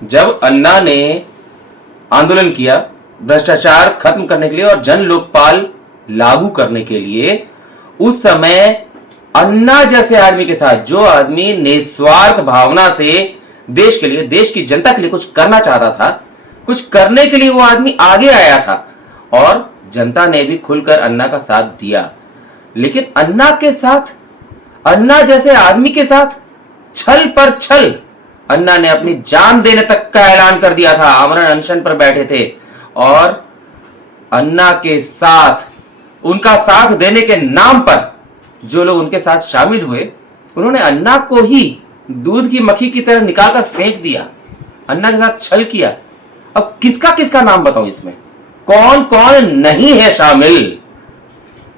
जब अन्ना ने आंदोलन किया भ्रष्टाचार खत्म करने के लिए और जन लोकपाल लागू करने के लिए, उस समय अन्ना जैसे आदमी के साथ, जो आदमी निस्वार्थ भावना से देश के लिए, देश की जनता के लिए कुछ करना चाहता था, कुछ करने के लिए वो आदमी आगे आया था और जनता ने भी खुलकर अन्ना का साथ दिया। लेकिन अन्ना के साथ, अन्ना जैसे आदमी के साथ छल पर छल, अन्ना ने अपनी जान देने तक का ऐलान कर दिया था। आमरण अनशन पर बैठे थे और अन्ना के साथ, उनका साथ देने के नाम पर जो लोग उनके साथ शामिल हुए, उन्होंने अन्ना को ही दूध की मक्खी की तरह निकालकर फेंक दिया, अन्ना के साथ छल किया। अब किसका किसका नाम बताऊं इसमें, कौन कौन नहीं है शामिल?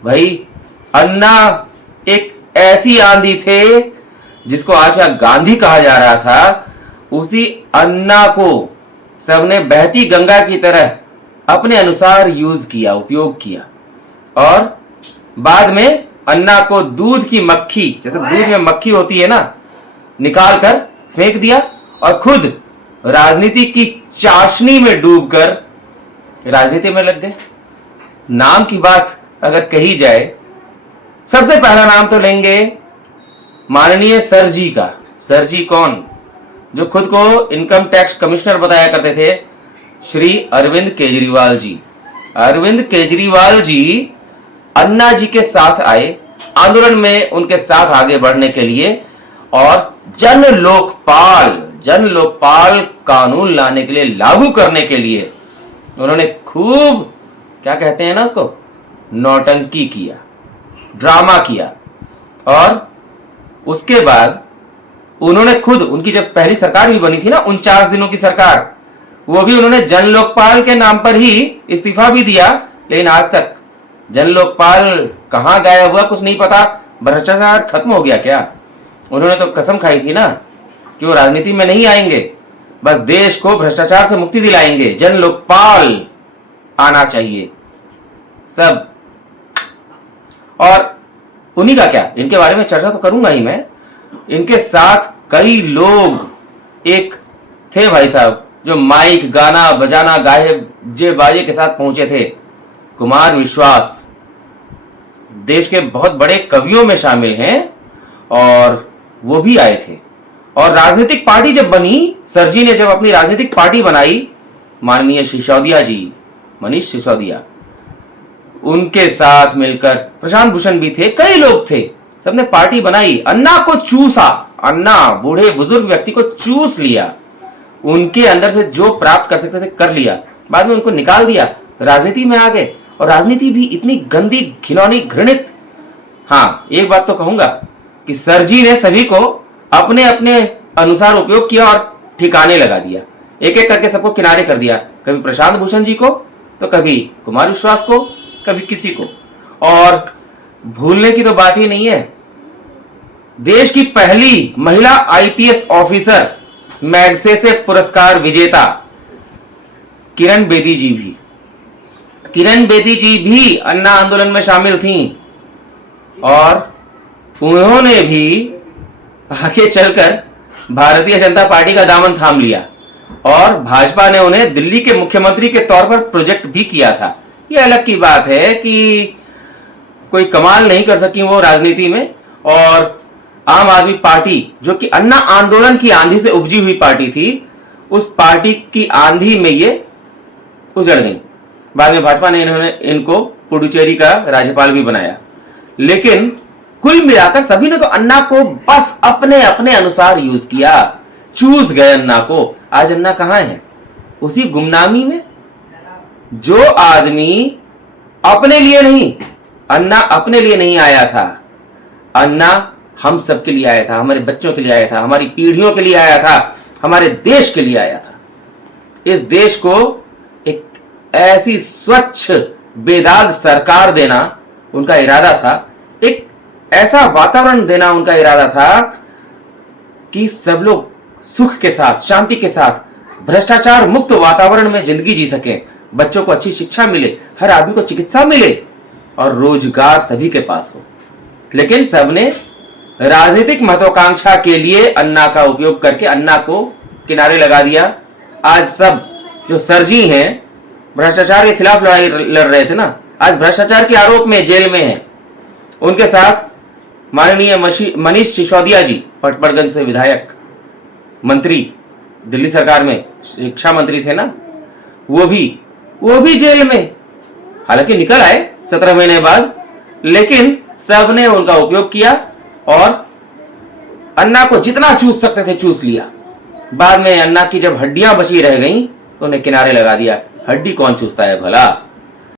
भाई अन्ना एक ऐसी आंधी थे जिसको आशा गांधी कहा जा रहा था, उसी अन्ना को सबने बहती गंगा की तरह अपने अनुसार यूज किया, उपयोग किया और बाद में अन्ना को दूध की मक्खी, जैसे दूध में मक्खी होती है ना, निकाल कर फेंक दिया और खुद राजनीति की चाशनी में डूबकर राजनीति में लग गए। नाम की बात अगर कही जाए, सबसे पहला नाम तो लेंगे माननीय सर जी का। सर जी कौन? जो खुद को इनकम टैक्स कमिश्नर बताया करते थे, श्री अरविंद केजरीवाल जी। अरविंद केजरीवाल जी अन्ना जी के साथ आए, आंदोलन में उनके साथ आगे बढ़ने के लिए और जन लोकपाल कानून लाने के लिए, लागू करने के लिए उन्होंने खूब, क्या कहते हैं ना उसको, नौटंकी किया, ड्रामा किया। और उसके बाद उन्होंने खुद, उनकी जब पहली सरकार भी बनी थी ना 49 दिनों की सरकार, वो भी उन्होंने जन लोकपाल के नाम पर ही इस्तीफा भी दिया। लेकिन आज तक जन लोकपाल कहां गायब हुआ कुछ नहीं पता। भ्रष्टाचार खत्म हो गया क्या? उन्होंने तो कसम खाई थी ना कि वो राजनीति में नहीं आएंगे, बस देश को भ्रष्टाचार से मुक्ति दिलाएंगे, जन लोकपाल आना चाहिए सब। और उन्हीं का क्या, इनके बारे में चर्चा तो करूंगा ही मैं। इनके साथ कई लोग एक थे भाई साहब, जो माइक, गाना बजाना, गाये बाजे के साथ पहुंचे थे। कुमार विश्वास देश के बहुत बड़े कवियों में शामिल हैं और वो भी आए थे। और राजनीतिक पार्टी जब बनी, सर जी ने जब अपनी राजनीतिक पार्टी बनाई, माननीय सिसोदिया जी, मनीष सिसोदिया, उनके साथ मिलकर प्रशांत भूषण भी थे, कई लोग थे, सबने पार्टी बनाई। अन्ना को चूसा, अन्ना बूढ़े बुजुर्ग व्यक्ति को चूस लिया, उनके अंदर से जो प्राप्त कर सकते थे कर लिया, बाद में उनको निकाल दिया, राजनीति में आ गए। और राजनीति भी इतनी गंदी, घिनौनी, घृणित। हाँ, एक बात तो कहूंगा कि सर जी ने सभी को अपने अपने अनुसार उपयोग किया और ठिकाने लगा दिया, एक एक करके सबको किनारे कर दिया। कभी प्रशांत भूषण जी को, तो कभी कुमार विश्वास को, कभी किसी को। और भूलने की तो बात ही नहीं है, देश की पहली महिला आईपीएस ऑफिसर, मैग्सेसे पुरस्कार विजेता किरण बेदी जी भी, अन्ना आंदोलन में शामिल थीं और उन्होंने भी आगे चलकर भारतीय जनता पार्टी का दामन थाम लिया और भाजपा ने उन्हें दिल्ली के मुख्यमंत्री के तौर पर प्रोजेक्ट भी किया था। यह अलग की बात है कि कोई कमाल नहीं कर सकी वो राजनीति में। और आम आदमी पार्टी, जो कि अन्ना आंदोलन की आंधी से उपजी हुई पार्टी थी, उस पार्टी की आंधी में ये उजड़ गई। बाद में भाजपा ने इनको पुडुचेरी का राज्यपाल भी बनाया। लेकिन कुल मिलाकर सभी ने तो अन्ना को बस अपने अपने अनुसार यूज किया, चूस गए अन्ना को। आज अन्ना कहां है? उसी गुमनामी में। जो आदमी अपने लिए नहीं, अन्ना अपने लिए नहीं आया था, अन्ना हम सबके लिए आया था, हमारे बच्चों के लिए आया था, हमारी पीढ़ियों के लिए आया था, हमारे देश के लिए आया था। इस देश को एक ऐसी स्वच्छ बेदाग सरकार देना उनका इरादा था, एक ऐसा वातावरण देना उनका इरादा था कि सब लोग सुख के साथ, शांति के साथ, भ्रष्टाचार मुक्त वातावरण में जिंदगी जी सके, बच्चों को अच्छी शिक्षा मिले, हर आदमी को चिकित्सा मिले और रोजगार सभी के पास हो। लेकिन सबने राजनीतिक महत्वाकांक्षा के लिए अन्ना का उपयोग करके अन्ना को किनारे लगा दिया, आज सब जो सरजी हैं, भ्रष्टाचार के खिलाफ लड़ाई लड़ रहे थे ना, आज भ्रष्टाचार के आरोप में जेल में हैं। उनके साथ माननीय मनीष सिसोदिया जी, पटपड़गंज से विधायक, मंत्री, दिल्ली सरकार में शिक्षा मंत्री थे ना, वो भी जेल में। हालांकि निकल आए 17 महीने बाद, लेकिन सबने उनका उपयोग किया और अन्ना को जितना चूस सकते थे चूस लिया। बाद में अन्ना की जब हड्डियां बची रह गईं तो उन्हें किनारे लगा दिया। हड्डी कौन चूसता है भला।